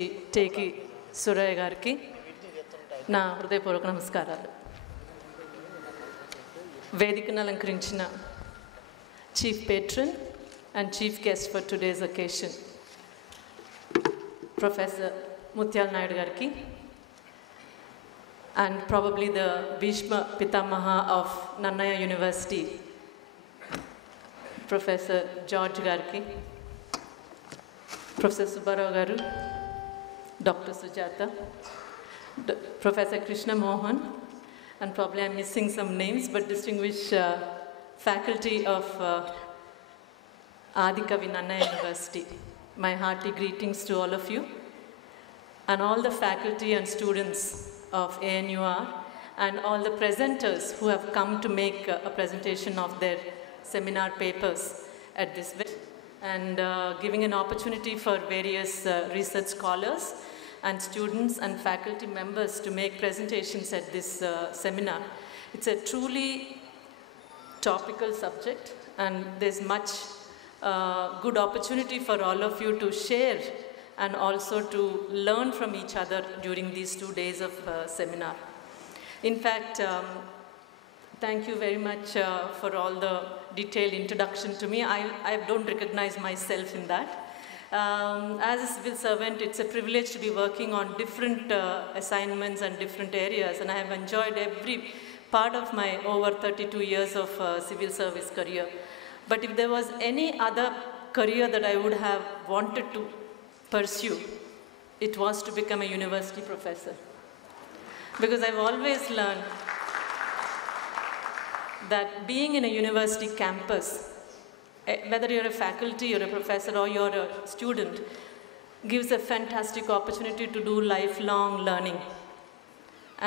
టేకి సురయ్య గారికి నా హృదయపూర్వక నమస్కారాలు. వేదికను అలంకరించిన chief patron and chief guest for today's occasion professor Muthyala Naidu గారికి and probably the Bhishma Pitamaha of Nannaya University, Professor George Garki, Professor Subbarao Garu, Dr. Sujata, Professor Krishna Mohan, and probably I'm missing some names, but distinguished faculty of adikavinannayauniversity. My hearty greetings to all of you, and all the faculty and students of ANUR, and all the presenters who have come to make a presentation of their seminar papers at this event, and giving an opportunity for various research scholars and students and faculty members to make presentations at this seminar. It's a truly topical subject, and there's much good opportunity for all of you to share and also to learn from each other during these 2 days of seminar. In fact, thank you very much for all the detailed introduction to me. I don't recognize myself in that. As a civil servant, it's a privilege to be working on different assignments and different areas, and I have enjoyed every part of my over 32 years of civil service career. But if there was any other career that I would have wanted to pursue, it was to become a university professor. Because I've always learned that being in a university campus, whether you're a faculty or a professor or you're a student, gives a fantastic opportunity to do lifelong learning.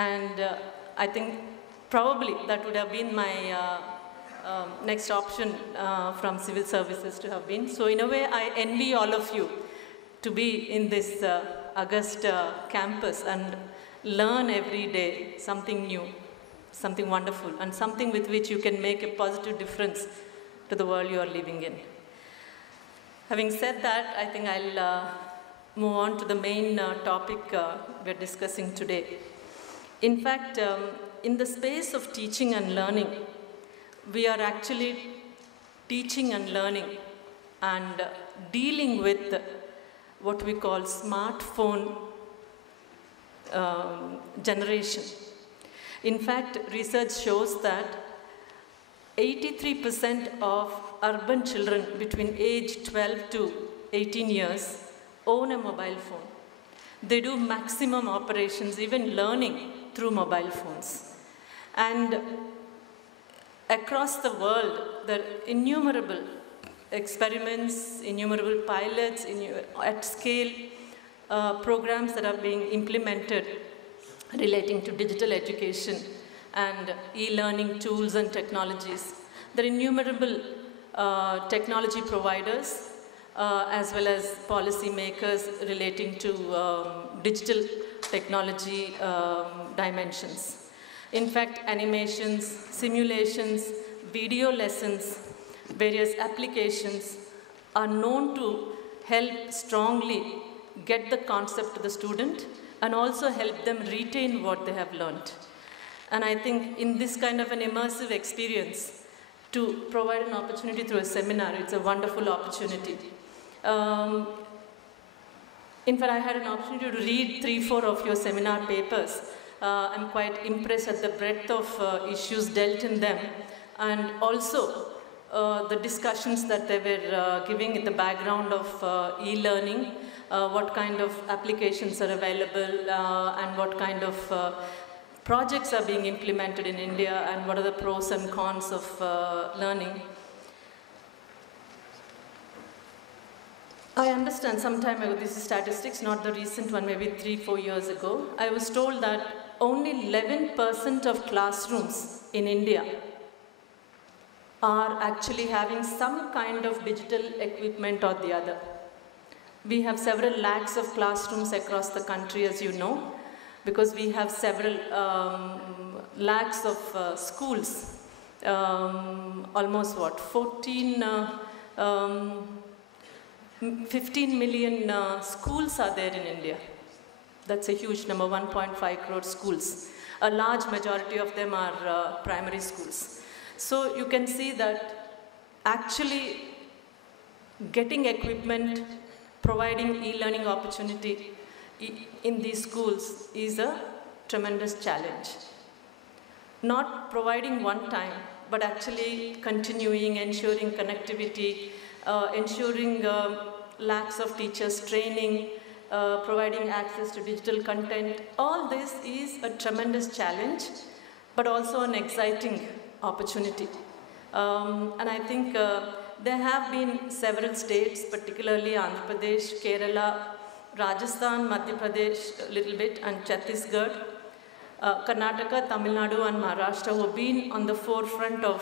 And I think probably that would have been my next option from civil services to have been. So in a way, I envy all of you to be in this august campus and learn every day something new, something wonderful, and something with which you can make a positive difference to the world you are living in. Having said that, I think I'll move on to the main topic we're discussing today. In fact, in the space of teaching and learning, we are actually teaching and learning and dealing with what we call smartphone generation. In fact, research shows that 83% of urban children between age 12 to 18 years own a mobile phone. They do maximum operations, even learning, through mobile phones. And across the world, there are innumerable experiments, innumerable pilots, at scale programs that are being implemented relating to digital education and e-learning tools and technologies. There are innumerable technology providers as well as policy makers relating to digital technology dimensions. In fact, animations, simulations, video lessons, various applications are known to help strongly get the concept to the student and also help them retain what they have learned. And I think in this kind of an immersive experience, to provide an opportunity through a seminar, it's a wonderful opportunity. In fact, I had an opportunity to read 3-4 of your seminar papers. I'm quite impressed at the breadth of issues dealt in them, and also the discussions that they were giving in the background of e-learning, what kind of applications are available, and what kind of projects are being implemented in India, and what are the pros and cons of learning. I understand some time ago, this is statistics, not the recent one, maybe 3-4 years ago, I was told that only 11% of classrooms in India are actually having some kind of digital equipment or the other. We have several lakhs of classrooms across the country, as you know, because we have several lakhs of schools, almost 14 15 million schools are there in India. That's a huge number, 1.5 crore schools. A large majority of them are primary schools. So you can see that actually getting equipment, providing e-learning opportunity in these schools is a tremendous challenge. Not providing one time, but actually continuing, ensuring connectivity, ensuring lacks of teachers training, providing access to digital content. All this is a tremendous challenge, but also an exciting opportunity. And I think there have been several states, particularly Andhra Pradesh, Kerala, Rajasthan, Madhya Pradesh a little bit, and Chhattisgarh, Karnataka, Tamil Nadu and Maharashtra who have been on the forefront of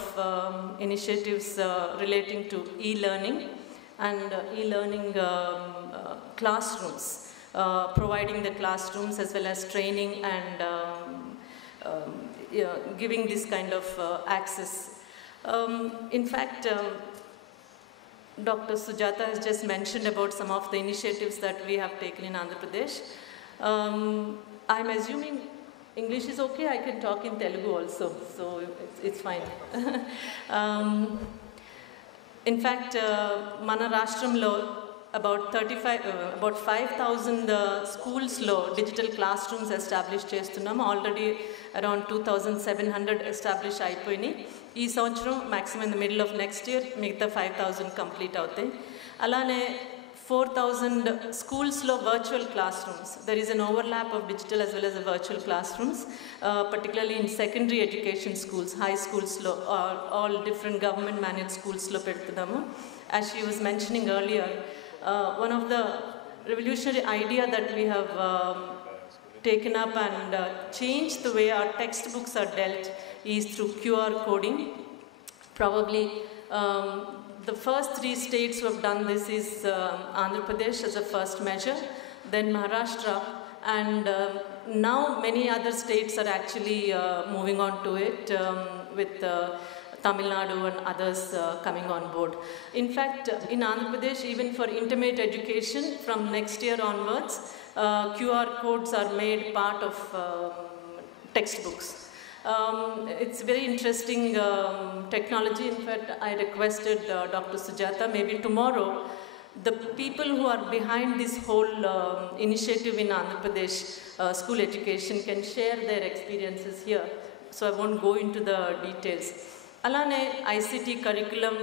initiatives relating to e-learning and e-learning classrooms, providing the classrooms as well as training and giving this kind of access. In fact, Dr. Sujata has just mentioned about some of the initiatives that we have taken in Andhra Pradesh. I'm assuming English is okay, I can talk in Telugu also, so it's fine. In fact, mana Rashtramlo about 5,000 schools lo digital classrooms established chestunnam. Already around 2,700 established అయిపోయినాయి. ఈ సంవత్సరం maximum in the middle of next year మిగతా 5,000 complete అవుతాయి. అలానే 4,000 schools lo virtual classrooms. There is an overlap of digital as well as the virtual classrooms, particularly in secondary education schools, high schools lo, all different government managed schools lo పెడుతున్నాము. As she was mentioning earlier, one of the revolutionary idea that we have taken up and changed the way our textbooks are dealt is through QR coding. Probably the first 3 states who have done this is Andhra Pradesh as a first measure, then Maharashtra, and now many other states are actually moving on to it with Tamil Nadu and others coming on board. In fact, in Andhra Pradesh, even for intermediate education, from next year onwards, QR codes are made part of textbooks. It's very interesting technology. In fact, I requested Dr. Sujata, maybe tomorrow, the people who are behind this whole initiative in Andhra Pradesh school education can share their experiences here. So I won't go into the details. Alane ICT curriculum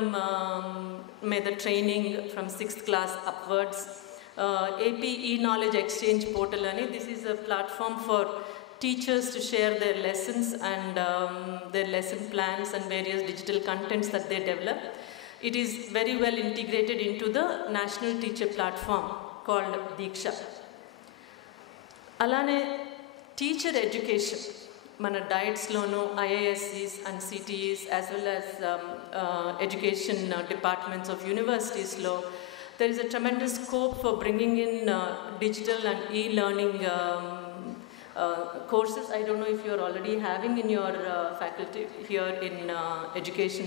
made the training from 6th class upwards. AP e-knowledge exchange portal, this is a platform for teachers to share their lessons and their lesson plans and various digital contents that they develop. It is very well integrated into the national teacher platform called Diksha. Alane teacher education, mana diets lono, IISCs and CTEs as well as education departments of universities lo, there is a tremendous scope for bringing in digital and e-learning courses. I don't know if you're already having in your faculty here in education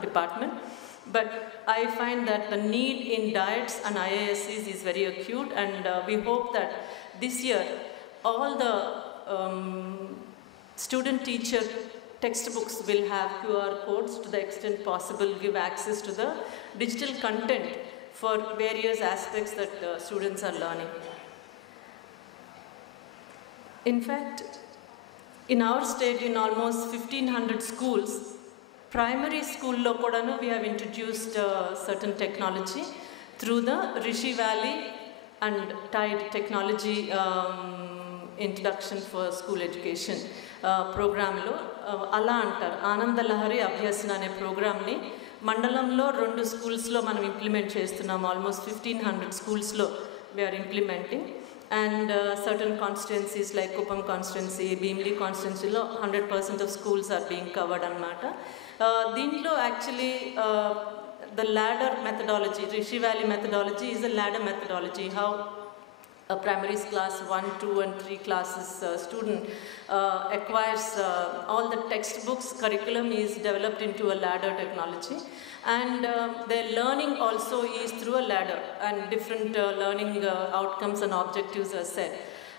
department, but I find that the need in diets and IISCs is very acute, and we hope that this year all the student teacher textbooks will have QR codes to the extent possible, give access to the digital content for various aspects that students are learning. In fact, in our state, in almost 1,500 schools, primary school lo kodanu we have introduced certain technology through the Rishi Valley and Tide technology introduction for school education program lo ala antar Ananda Lahari Abhyasana ane program ni mandalamlo 2 schools lo manam implement chestunnam. Almost 1,500 schools lo we are implementing, and certain constituencies like Kuppam constituency, Beemli constituency lo 100% of schools are being covered anamata. Dintlo actually the ladder methodology, Rishi Valley methodology is a ladder methodology, how a primary class 1, 2 and 3 classes student acquires all the textbooks. Curriculum is developed into a ladder technology, and their learning also is through a ladder, and different learning outcomes and objectives are set.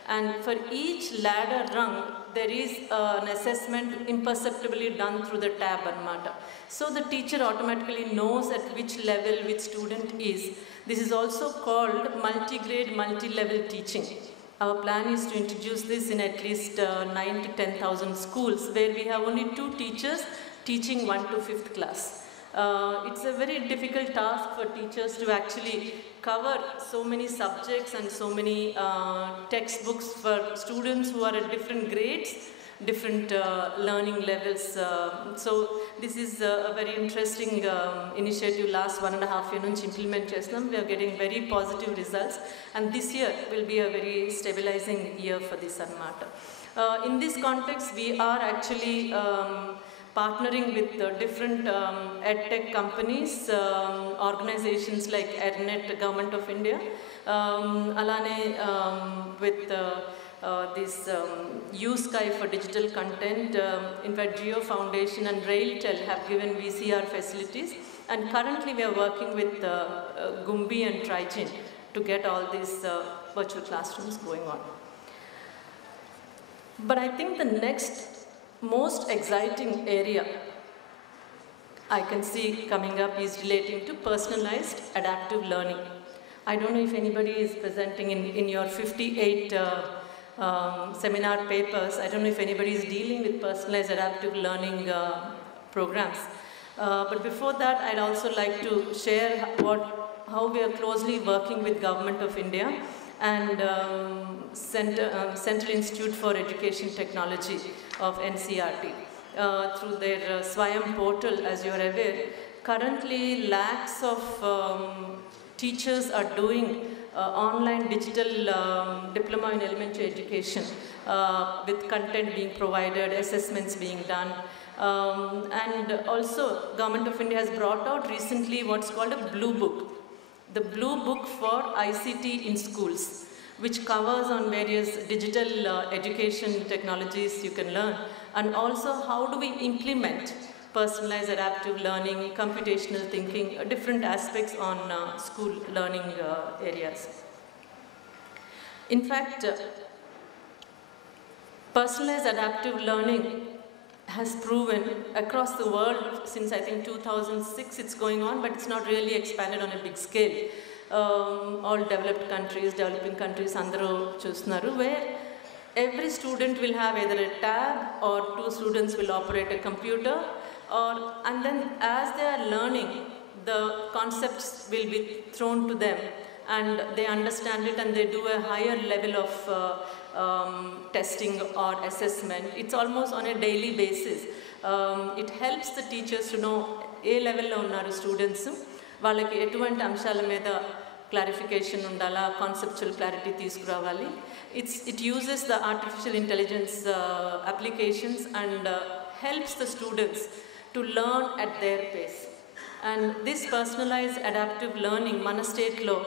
And for each ladder rung, there is an assessment imperceptibly done through the tab anamata. So the teacher automatically knows at which level which student is. This is also called multi-grade, multi-level teaching. Our plan is to introduce this in at least 9 to 10,000 schools, where we have only 2 teachers teaching 1 to 5th class. It's a very difficult task for teachers to actually cover so many subjects and so many textbooks for students who are at different grades, different learning levels. So this is a very interesting initiative. Last 1.5 years nunchi implement chestam. We are getting very positive results, and this year will be a very stabilizing year for this anamata. In this context, we are actually partnering with different edtech companies, organizations like EdNet, Government of India, alane with this U-Sky for digital content. In fact, Geo Foundation and RailTel have given VCR facilities, and currently we are working with Gumbi and Trigin to get all these virtual classrooms going on. But I think the next most exciting area I can see coming up is relating to personalized adaptive learning. I don't know if anybody is presenting in your 58 seminar papers. I don't know if anybody is dealing with personalized adaptive learning programs. But before that, I'd also like to share how we are closely working with Government of India and Central Institute for Education Technology of NCRT through their Swayam portal. As you are aware, currently lakhs of teachers are doing online digital diploma in elementary education with content being provided, assessments being done. And also, Government of India has brought out recently what's called a Blue Book. The Blue Book for ICT in schools, which covers on various digital education technologies you can learn, and also how do we implement personalized adaptive learning, computational thinking, different aspects on school learning areas. In fact, personalized adaptive learning has proven across the world since I think 2006 it's going on, but it's not really expanded on a big scale. All developed countries, developing countries, andaro chustunaru, where every student will have either a tab or 2 students will operate a computer, and then as they are learning, the concepts will be thrown to them and they understand it and they do a higher level of testing or assessment. It's almost on a daily basis. It helps the teachers to know a level lo unnaru students, వాళ్ళకి ఎటువంటి అంశాల మీద clarification undala, conceptual clarity తీసుకురావాలి. It uses the artificial intelligence applications and helps the students to learn at their pace. And this personalized adaptive learning, mana state lo,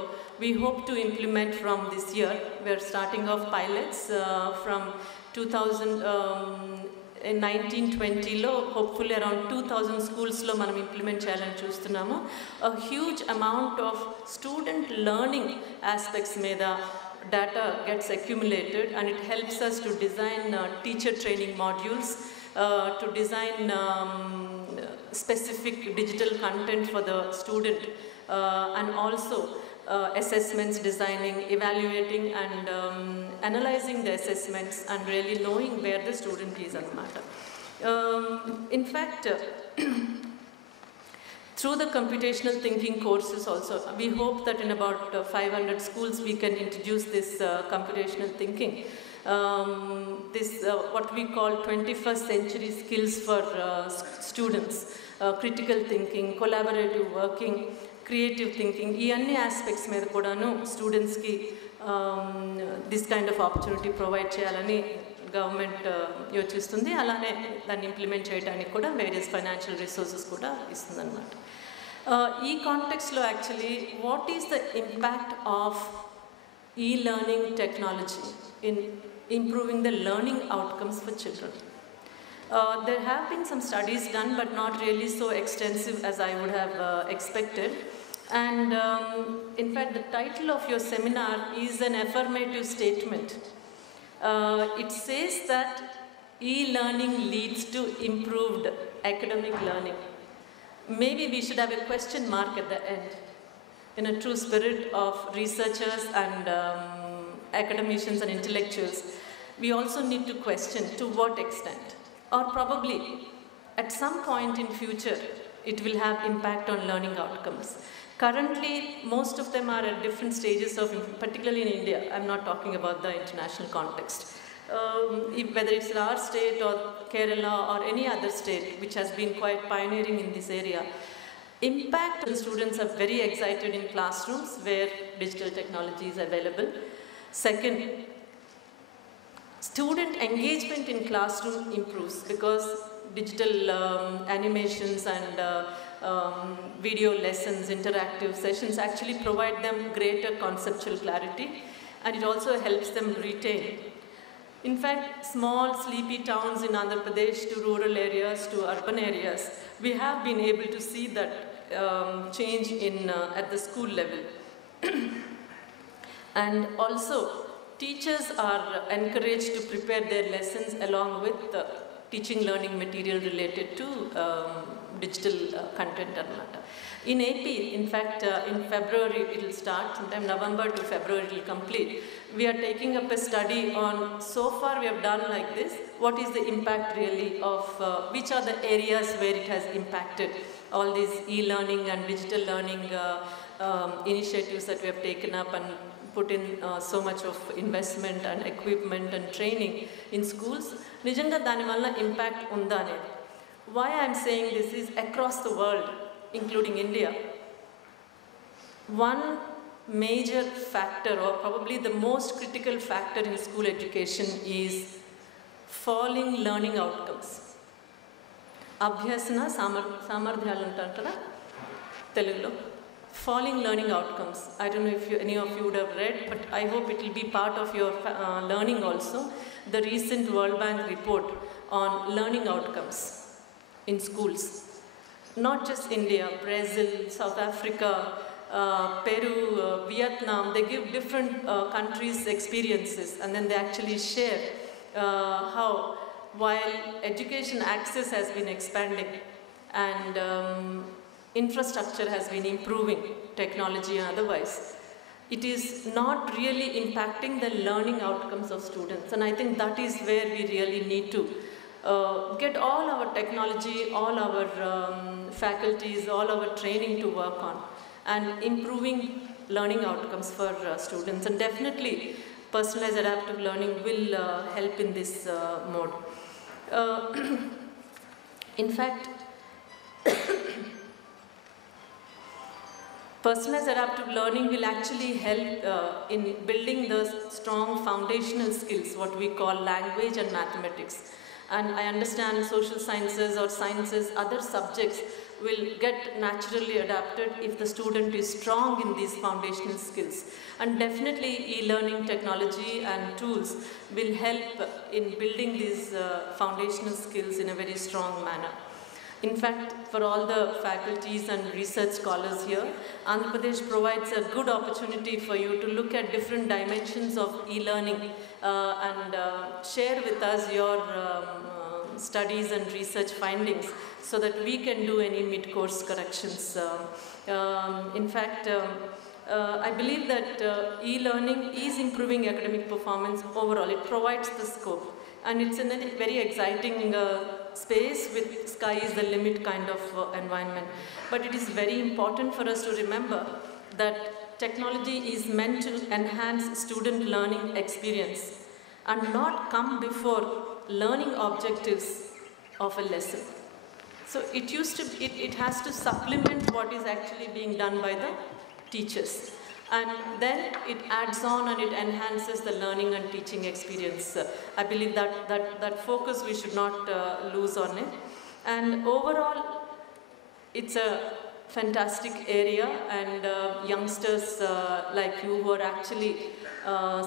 we hope to implement from this year. We are starting off pilots from 2019-20 lo, hopefully around 2,000 schools lo manam implement cheyalani chustunnamo. A huge amount of student learning aspects meda data gets accumulated, and it helps us to design teacher training modules, to design specific digital content for the student, and also assessments, designing, evaluating and analyzing the assessments and really knowing where the student is on the matter. In fact, through the computational thinking courses also, we hope that in about 500 schools we can introduce this computational thinking. This what we call 21st century skills for students, critical thinking, collaborative working, creative thinking. Ee anni aspects మీద కూడాను students ki this kind of opportunity provide cheyalani government yochistundi. Alane danni implement cheyadaniki kuda various financial resources kuda istundi annamata. Ee context lo actually what is the impact of e-learning technology in improving the learning outcomes for children. There have been some studies done, but not really so extensive as I would have expected. And in fact, the title of your seminar is an affirmative statement. It says that e-learning leads to improved academic learning. Maybe we should have a question mark at the end. In a true spirit of researchers and academicians and intellectuals, we also need to question to what extent, or probably at some point in future, it will have impact on learning outcomes. Currently, most of them are at different stages of, particularly in India, I'm not talking about the international context. Whether it's in our state or Kerala or any other state which has been quite pioneering in this area, impact on students are very excited in classrooms where digital technology is available. Second, student engagement in classroom improves because digital animations and video lessons, interactive sessions actually provide them greater conceptual clarity, and it also helps them retain. In fact, small sleepy towns in Andhra Pradesh to rural areas to urban areas, we have been able to see that change in, at the school level. And also, teachers are encouraged to prepare their lessons along with teaching learning material related to digital content. In AP, in fact, in February it will start, sometime November to February it will complete. We are taking up a study on, so far we have done like this, what is the impact really of, which are the areas where it has impacted all these e-learning and digital learning initiatives that we have taken up and put in so much of investment and equipment and training in schools. Nijanga dani valla impact unda anedi. Why I am saying this is across the world, including India. One major factor, or probably the most critical factor in school education, is falling learning outcomes. Abhyasana samardhyalu antaru kada Telugulo. Falling learning outcomes. I don't know if any of you would have read, but I hope it will be part of your learning also. The recent World Bank report on learning outcomes in schools. Not just India, Brazil, South Africa, Peru, Vietnam, they give different countries' experiences, and then they actually share how, while education access has been expanding and infrastructure has been improving, technology and otherwise, it is not really impacting the learning outcomes of students. And I think that is where we really need to get all our technology, all our faculties, all our training to work on, and improving learning outcomes for students. And definitely, personalized adaptive learning will help in this mode. In fact, personalized adaptive learning will actually help in building the strong foundational skills, what we call language and mathematics. And I understand social sciences or sciences, other subjects will get naturally adapted if the student is strong in these foundational skills. And definitely e-learning technology and tools will help in building these foundational skills in a very strong manner. In fact, for all the faculties and research scholars here, Andhra Pradesh provides a good opportunity for you to look at different dimensions of e-learning and share with us your studies and research findings so that we can do any mid-course corrections. In fact, I believe that e-learning is improving academic performance overall. It provides the scope, and it's in a very exciting space with sky is the limit kind of environment. But it is very important for us to remember that technology is meant to enhance student learning experience and not come before learning objectives of a lesson. So it has to supplement what is actually being done by the teachers. And then it adds on and it enhances the learning and teaching experience. I believe that focus we should not lose on it. And overall, it's a fantastic area, and youngsters like you who are actually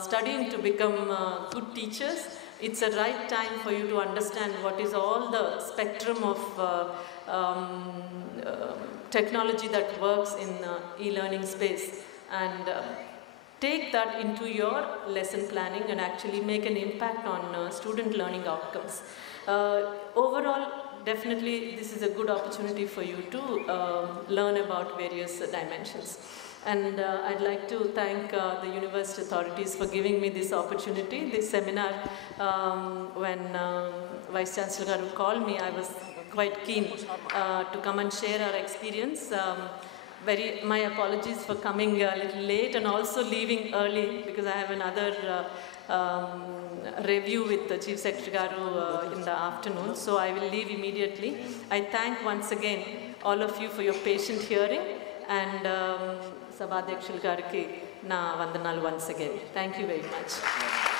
studying to become good teachers, it's a right time for you to understand what is all the spectrum of technology that works in e-learning space, and take that into your lesson planning and actually make an impact on student learning outcomes. Overall, definitely this is a good opportunity for you to learn about various dimensions. And I'd like to thank the university authorities for giving me this opportunity. This seminar, when Vice Chancellor Garu called me, I was quite keen to come and share our experience. My apologies for coming a little late and also leaving early, because I have another review with the Chief Secretary Garu in the afternoon, so I will leave immediately. I thank once again all of you for your patient hearing, and Sabhadyakshul Gariki na vandanalu once again. Thank you very much.